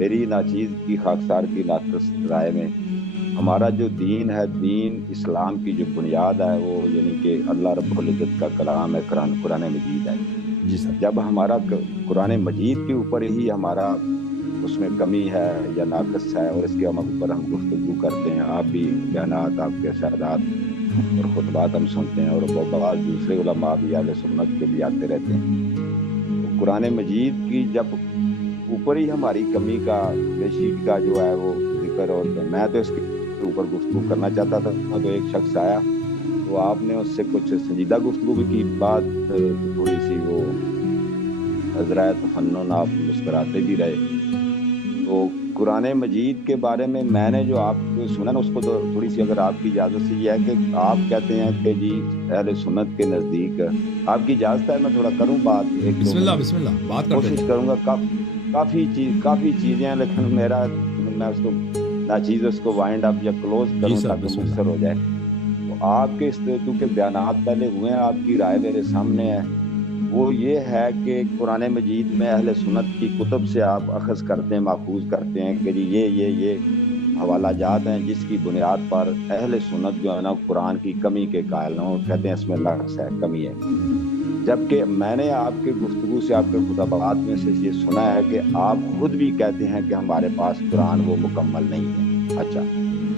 میری ناچیز کی خاکسار کی ناقص رائے میں ہمارا جو دین ہے، دین اسلام کی جو بنیاد ہے وہ یعنی کہ اللہ رب العزت کا کلام ہے، قرآن مجید ہے۔ جی سر، جب ہمارا قرآن مجید کے اوپر ہی ہمارا اس میں کمی ہے یا ناقص ہے اور اس کے اوپر ہم گفتگو کرتے ہیں، آپ بھی بیانات، آپ کے ارشادات اور خطبات ہم سنتے ہیں، اور بعض دوسرے علماء بھی اہل سنت کے بھی آتے رہتے ہیں، تو قرآن مجید کی جب اوپر ہی ہماری کمی کا، بیشی کا جو ہے وہ ذکر، اور میں تو اس کے اوپر گفتگو کرنا چاہتا تھا، تو ایک شخص آیا تو آپ نے اس سے کچھ سنجیدہ گفتگو بھی کی، بات تھوڑی سی وہ نظرائے تفنن، آپ مسکراتے بھی رہے۔ تو قرآن مجید کے بارے میں نے جو آپ کو سنا نا، اس کو تھوڑی سی اگر آپ کی اجازت سے یہ ہے کہ آپ کہتے ہیں کہ جی اہل سنت کے نزدیک، آپ کی اجازت ہے میں تھوڑا کروں بات ایک بسم دو اللہ منٹ بسم اللہ، بات کرتے کوشش ہیں۔ کروں گا، کافی چیزیں ہیں، لیکن میرا میں اس کو ناچیز اس کو وائنڈ اپ یا کلوز جی کروں سر، تاکہ بسم مختصر اللہ۔ ہو جائے۔ تو آپ کے کیونکہ بیانات پہلے ہوئے ہیں، آپ کی رائے میرے سامنے ہے، وہ یہ ہے کہ قرآن مجید میں اہل سنت کی کتب سے آپ اخذ کرتے ہیں، ماخوذ کرتے ہیں کہ جی یہ حوالہ جات ہیں جس کی بنیاد پر اہل سنت جو ہے نا قرآن کی کمی کے قائل ہیں، اور کہتے ہیں اس میں نقص ہے، کمی ہے۔ جبکہ میں نے آپ کے گفتگو سے، آپ کے خطبات میں سے یہ سنا ہے کہ آپ خود بھی کہتے ہیں کہ ہمارے پاس قرآن وہ مکمل نہیں ہے۔ اچھا،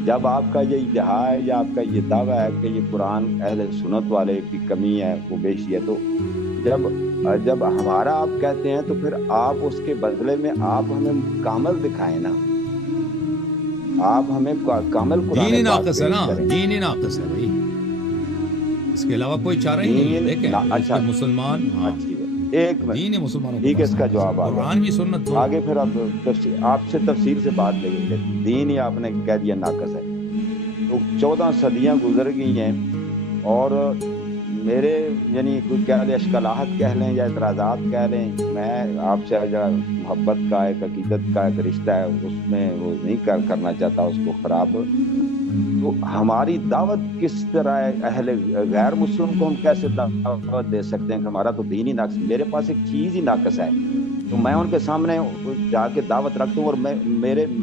جب آپ کا یہ ادعا ہے یا آپ کا یہ دعویٰ ہے کہ یہ قرآن اہل سنت والے کی کمی ہے، وہ بیشی ہے، تو جب ہمارا آپ کہتے ہیں تو پھر آپ اس کے بدلے میں آپ ہمیں کامل دکھائیں نا، آپ ہمیں کامل قرآن دین پاک ناقص ہے پیش نا، کریں۔ دین ناقص ہے بھائی، اس کے علاوہ کوئی چارہ ہی نہیں ہے۔ دیکھیں اس اچھا کے مسلمان، ہاں، اچھی بات، ایک منٹ، دین مسلمانوں کے ٹھیک ہے، پاس اس کا ناقص ہے، جواب آ گیا۔ قرآن بھی سنت دو۔ آگے پھر اب آپ سے تفصیل سے بات لے گئی، دین ہی آپ نے کہہ دیا ناقص ہے۔ تو 14 صدیاں گزر گئی ہیں، اور میرے یعنی کوئی کہہ لیں اشکالات کہہ لیں یا اعتراضات کہہ لیں، میں آپ سے محبت کا، ایک عقیدت کا ایک رشتہ ہے، اس میں وہ نہیں کرنا چاہتا اس کو خراب۔ تو ہماری دعوت کس طرح ہے؟ اہل غیر مسلم کو ہم کیسے دعوت دے سکتے ہیں کہ ہمارا تو دین ہی ناقص، میرے پاس ایک چیز ہی ناقص ہے، تو میں ان کے سامنے جا کے دعوت رکھتا ہوں، اور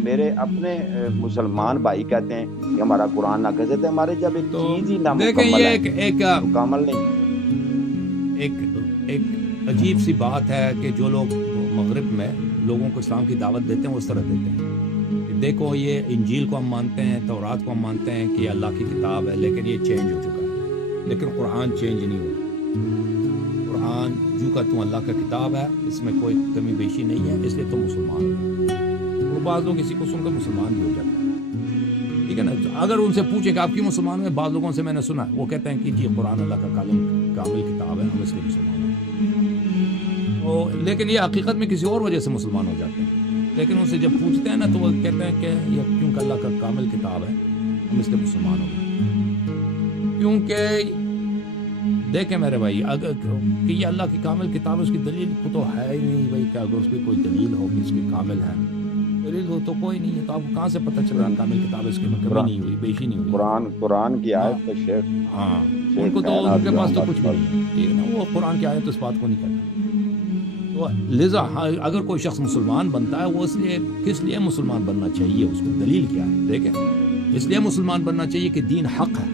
میرے اپنے مسلمان بھائی کہتے ہیں کہ ہمارا قرآن ناقص ہے، تو ہمارے جب ایک تو چیز ہی دیکھیں نامکمل یہ ہے ایک تو کامل نہیں۔ عجیب سی بات ہے کہ جو لوگ مغرب میں لوگوں کو اسلام کی دعوت دیتے ہیں وہ اس طرح دیتے ہیں کہ دیکھو یہ انجیل کو ہم مانتے ہیں، تورات کو ہم مانتے ہیں کہ یہ اللہ کی کتاب ہے، لیکن یہ چینج ہو چکا ہے، لیکن قرآن چینج نہیں ہوا۔ قرآن جو کا تم اللہ کا کتاب ہے، اس میں کوئی کمی بیشی نہیں ہے، اس لیے تم مسلمان ہو۔ اور بعض لوگ اسی کو سن کر مسلمان بھی ہو جاتے ہیں، ٹھیک ہے نا۔ اگر ان سے پوچھیں کہ آپ کی مسلمان ہیں، بعض لوگوں سے میں نے سنا وہ کہتے ہیں کہ جی قرآن اللہ کا کامل کتاب ہے، ہم اس لیے مسلمان ہیں۔ لیکن یہ حقیقت میں کسی اور وجہ سے مسلمان ہو جاتے ہیں، لیکن ان سے جب پوچھتے ہیں نا تو وہ کہتے ہیں کہ یہ کیونکہ اللہ کا کامل کتاب ہے ہم اس لیے مسلمان ہو گئے۔ کیونکہ دیکھیں میرے بھائی، اگر کہ یہ اللہ کی کامل کتاب ہے، اس کی دلیل کو تو ہے ہی نہیں بھائی، کہ اگر اس کی کوئی دلیل ہو کہ اس کی کامل ہے، دلیل ہو تو کوئی نہیں ہے، تو آپ کو کہاں سے پتہ چل رہا ہے کامل کتاب ہے، اس کی میں کمی نہیں ہوئی، بیشی نہیں ہوئی۔ قرآن کی ہاں آیت تو شیخ ہاں، ان کو تو ان کے پاس تو کچھ بھی نہیں ہے، ٹھیک ہے نا، وہ قرآن کی آیت تو اس بات کو نہیں کہتا۔ تو لذا اگر کوئی شخص مسلمان بنتا ہے، وہ اس لیے کس لیے مسلمان بننا چاہیے، اس کو دلیل کیا ہے؟ دیکھیں، اس لیے مسلمان بننا چاہیے کہ دین حق ہے،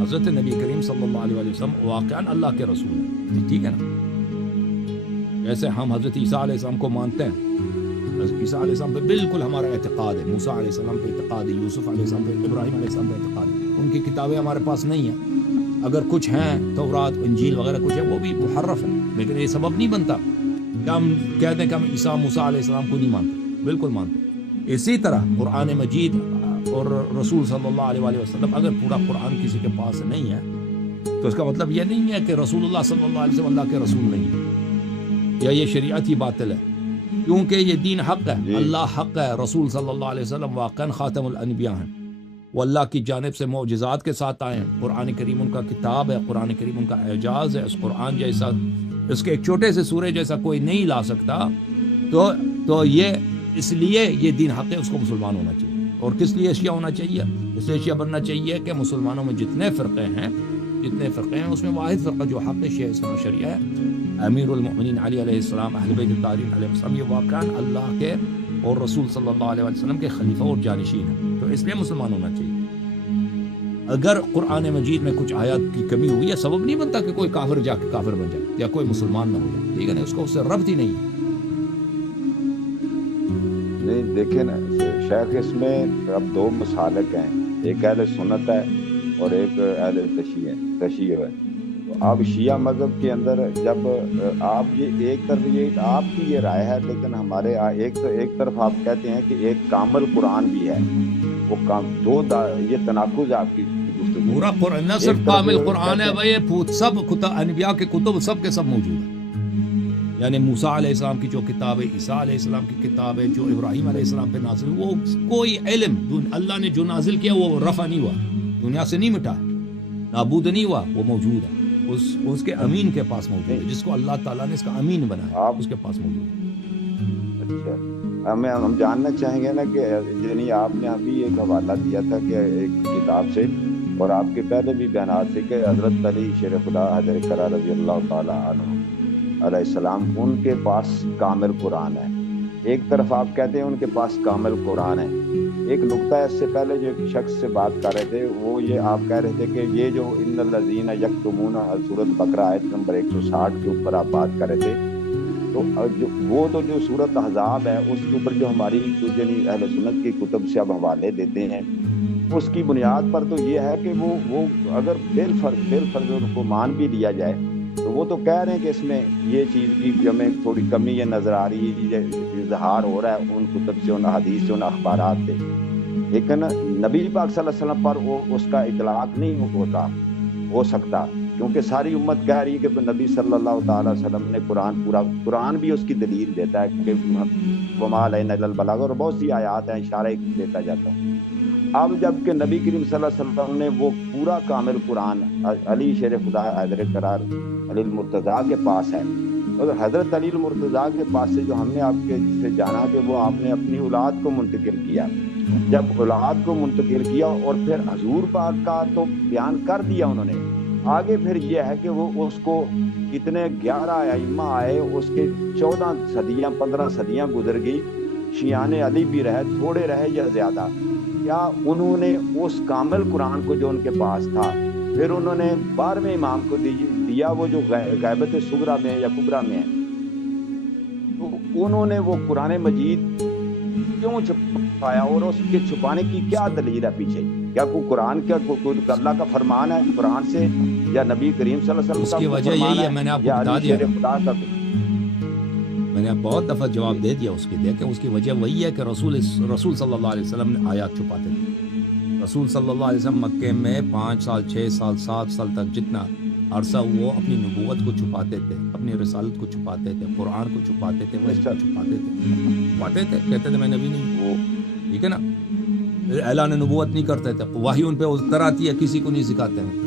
حضرت نبی کریم صلی اللہ علیہ وسلم واقعاً اللہ کے رسول ہیں، ٹھیک ہے نا۔ جیسے ہم حضرت عیسیٰ علیہ السلام کو مانتے ہیں، حضرت عیسیٰ علیہ السلام پہ بالکل ہمارا اعتقاد ہے، موسیٰ علیہ السلام پہ اعتقاد ہے، یوسف علیہ السلام پہ، ابراہیم علیہ السلام پہ اعتقاد ہے۔ ان کی کتابیں ہمارے پاس نہیں ہیں، اگر کچھ ہیں تورات انجیل وغیرہ کچھ ہے وہ بھی محرف ہے، لیکن یہ سبب نہیں بنتا کہ ہم کہتے ہیں کہ ہم عیسیٰ موسیٰ علیہ السلام کو نہیں مانتے، بالکل مانتے۔ اسی طرح قرآن مجید اور رسول صلی اللہ علیہ وسلم، اگر پورا قرآن کسی کے پاس نہیں ہے تو اس کا مطلب یہ نہیں ہے کہ رسول اللہ صلی اللہ علیہ وسلم اللہ کے رسول نہیں ہے، یا یہ شریعت ہی باطل ہے، کیونکہ یہ دین حق ہے، اللہ حق ہے، رسول صلی اللہ علیہ وسلم واقعاً خاتم الانبیاء ہیں، وہ اللہ کی جانب سے معجزات کے ساتھ آئے ہیں، قرآن کریم ان کا کتاب ہے، قرآن کریم ان کا اعجاز ہے، اس قرآن جیسا، اس کے ایک چھوٹے سے سورے جیسا کوئی نہیں لا سکتا، تو یہ اس لیے یہ دین حق ہے، اس کو مسلمان ہونا چاہیے۔ اور کس لیے شیعہ ہونا چاہیے؟ اس لیے شیعہ بننا چاہیے کہ مسلمانوں میں جتنے فرقے ہیں اس میں واحد فرقہ جو حق شیعہ اسلام شریعہ ہے، امیر المؤمنین علی علیہ السلام، اہل بیت الطاہرین علیہ السلام، یہ واقعاً اللہ کے اور رسول صلی اللہ علیہ وسلم کے خلیفہ اور جانشین ہیں، تو اس لیے مسلمان ہونا چاہیے۔ اگر قرآن مجید میں کچھ آیات کی کمی ہوئی ہے، سبب نہیں بنتا کہ کوئی کافر جا کے کافر بن جائے یا کوئی مسلمان نہ ہو جائے، ٹھیک ہے نا، اس کو اس سے ربط ہی نہیں ہے۔ نہیں دیکھیں نا شیخ، اس میں اب دو مسالک ہیں، ایک اہل سنت ہے اور ایک اہل تشیع ہے۔ تو اب شیعہ مذہب کے اندر جب آپ یہ ایک طرف یہ آپ کی یہ رائے ہے، لیکن ہمارے ایک طرف آپ کہتے ہیں کہ ایک کامل قرآن بھی ہے، وہ یہ تناقض آپ کی گفتگو، پورا قرآن نہ صرف کامل قرآن ہے بھائی، سب انبیاء کے کتب سب کے سب موجود ہیں، یعنی موسیٰ علیہ السلام کی جو کتاب ہے، عیسیٰ علیہ السلام کی کتاب ہے، جو ابراہیم علیہ السلام پہ نازل، وہ کوئی علم اللہ نے جو نازل کیا وہ رفع نہیں ہوا، دنیا سے نہیں مٹا، نابود نہیں ہوا، وہ موجود ہے، اس کے امین کے پاس موجود ہے، جس کو اللہ تعالیٰ نے اس کا امین بنایا اس کے پاس موجود ہے۔ اچھا، ہم جاننا چاہیں گے نا کہ یعنی آپ نے ابھی ایک حوالہ دیا تھا کہ ایک کتاب سے، اور آپ کے پہلے بھی بیانات سے، کہ حضرت علی شیر خدا حضرت قرار رضی اللہ تعالی عنہ علیہ السلام ان کے پاس کامل قرآن ہے، ایک طرف آپ کہتے ہیں ان کے پاس کامل قرآن ہے۔ ایک نقطہ ہے، اس سے پہلے جو ایک شخص سے بات کر رہے تھے، وہ یہ آپ کہہ رہے تھے کہ یہ جو ان الذین یکتمون سورۃ بقرہ آیت نمبر 160 کے اوپر آپ بات کر رہے تھے، تو جو سورۃ احزاب ہے اس کے اوپر جو ہماری یعنی اہل سنت کی کتب سے اب حوالے دیتے ہیں، اس کی بنیاد پر تو یہ ہے کہ وہ اگر بالفرض ان کو مان بھی لیا جائے تو وہ تو کہہ رہے ہیں کہ اس میں یہ چیز کی ہمیں تھوڑی کمی یہ نظر آ رہی ہے، اظہار ہو رہا ہے ان کتب سے، ان حدیث سے، ان اخبارات سے، لیکن نبی پاک صلی اللہ علیہ وسلم پر اس کا اطلاق نہیں ہو سکتا، کیونکہ ساری امت کہہ رہی ہے کہ نبی صلی اللہ تعالی وسلم نے قرآن بھی اس کی دلیل دیتا ہے کہ وما علینا الا البلاغ، اور بہت سی آیات ہیں، اشارہ دیتا جاتا ہوں۔ اب جب کہ نبی کریم صلی اللہ علیہ وسلم نے وہ پورا کامل قرآن علی شیر خدا حضرت قرار علی المرتضیٰ کے پاس ہے، اور حضرت علی المرتضیٰ کے پاس سے جو ہم نے آپ کے سے جانا کہ وہ آپ نے اپنی اولاد کو منتقل کیا، جب اولاد کو منتقل کیا اور پھر حضور پاک کا تو بیان کر دیا انہوں نے، آگے پھر یہ ہے کہ وہ اس کو کتنے 11 ائمہ آئے، اس کے 14 صدیاں 15 صدیاں گزر گئی، شیعان علی بھی رہے، تھوڑے رہے یا زیادہ، کیا انہوں نے اس کامل قرآن کو جو ان کے پاس تھا پھر انہوں نے 12ویں امام کو دیا، وہ جو غیبت صغریٰ میں یا کبریٰ میں ہے، تو انہوں نے وہ قرآن مجید کیوں چھپایا، اور اس کے چھپانے کی کیا دلیل ہے پیچھے؟ کیا کوئی قرآن کا کوئی اللہ کا فرمان ہے قرآن سے، یا نبی کریم صلی اللہ علیہ وسلم اس کی وجہ یہی ہے، میں نے آپ کو بتا دیا، میں نے بہت دفعہ جواب دے دیا اس کے لیے، کہ اس کی وجہ وہی ہے کہ رسول صلی اللہ علیہ وسلم نے آیات چھپاتے تھے۔ رسول صلی اللہ علیہ وسلم مکے میں 5 سال 6 سال 7 سال تک جتنا عرصہ وہ اپنی نبوت کو چھپاتے تھے، اپنی رسالت کو چھپاتے تھے، قرآن کو چھپاتے تھے، وحی کو چھپاتے تھے، کہتے تھے میں نبی نہیں ہوں، ٹھیک ہے نا، اعلان نبوت نہیں کرتے تھے، وحی ان پہ اتر آتی ہے، کسی کو نہیں سکھاتے ہیں،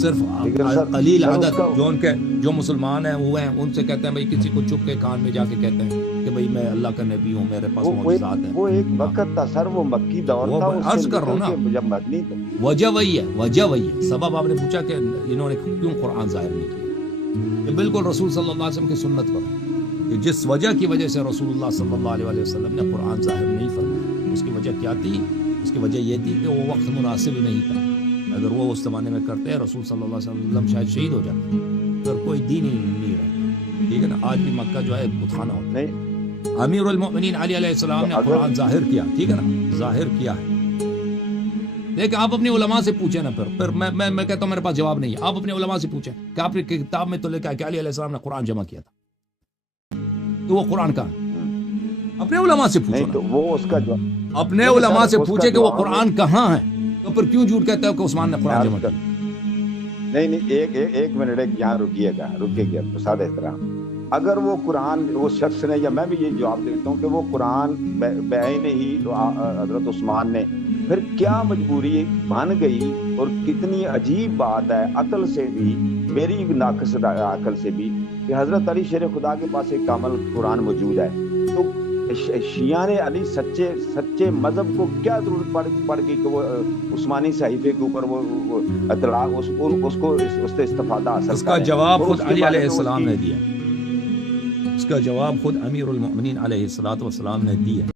صرف قلیل عدد جو مسلمان ہیں وہ ہیں، ان سے کہتے ہیں بھائی کسی کو چپ کے کان میں جا کے کہتے ہیں کہ بھائی میں اللہ کا نبی ہوں، میرے پاس معجزات ہیں۔ وہ ایک وقت تھا سر، وہ مکی دور تھا، عرض کر رہا ہوں نا، وجہ وہی ہے، سبب آپ نے پوچھا کہ انہوں نے کیوں قرآن ظاہر نہیں کیا، یہ بالکل رسول صلی اللہ علیہ وسلم کی سنت پر، کہ جس وجہ کی وجہ سے رسول اللہ صلی اللہ علیہ وسلم نے قرآن ظاہر نہیں فرمایا، اس کی وجہ کیا تھی؟ اس کی وجہ یہ تھی کہ وہ وقت مناسب نہیں تھا، اگر وہ اس زمانے میں کرتے رسول صلی اللہ علیہ وسلم شاید شہید ہو جاتے، پھر کوئی دین ہی نہیں رہتا، ٹھیک ہے نا۔ آج بھی مکہ جو ہے بت خانہ ہوتا ہے۔ امیر المؤمنین علی علیہ السلام نے قرآن ظاہر کیا، ٹھیک ہے نا، ظاہر کیا ہے، لیکن آپ اپنے علماء سے پوچھیں نا، پھر میں کہتا ہوں میرے پاس جواب نہیں ہے، آپ اپنے علماء سے پوچھیں کہ آپ کی کتاب میں تو لکھا ہے کہ علی علیہ السلام نے قرآن جمع کیا تھا، تو وہ قرآن کہاں؟ اپنے علماء سے پوچھو، وہ اس کا اپنے علماء سے پوچھے کہ وہ قرآن کہاں ہے، تو پھر کیوں جھوٹ کہتے ہو کہ عثمان نے قرآن جمع کیا؟ نہیں ایک منٹ یہاں رکیے گا استاد احترام، اگر وہ قرآن اس شخص نے، یا میں بھی یہ جواب دیتا ہوں کہ وہ قرآن بعین ہی حضرت عثمان نے، پھر کیا مجبوری بن گئی، اور کتنی عجیب بات ہے عقل سے بھی، میری ناقص عقل سے بھی، کہ حضرت علی شیر خدا کے پاس ایک کامل قرآن موجود ہے، تو شیعہ نے علی سچے مذہب کو کیا ضرورت پڑ گئی کہ وہ عثمانی صحیفے کے اوپر وہ اطلاع اس کو اس سے استفادہ حاصل کریں؟ اس کا جواب خود علی علیہ السلام نے دیا، اس کا جواب خود امیر المؤمنین علیہ الصلوۃ والسلام نے دیا۔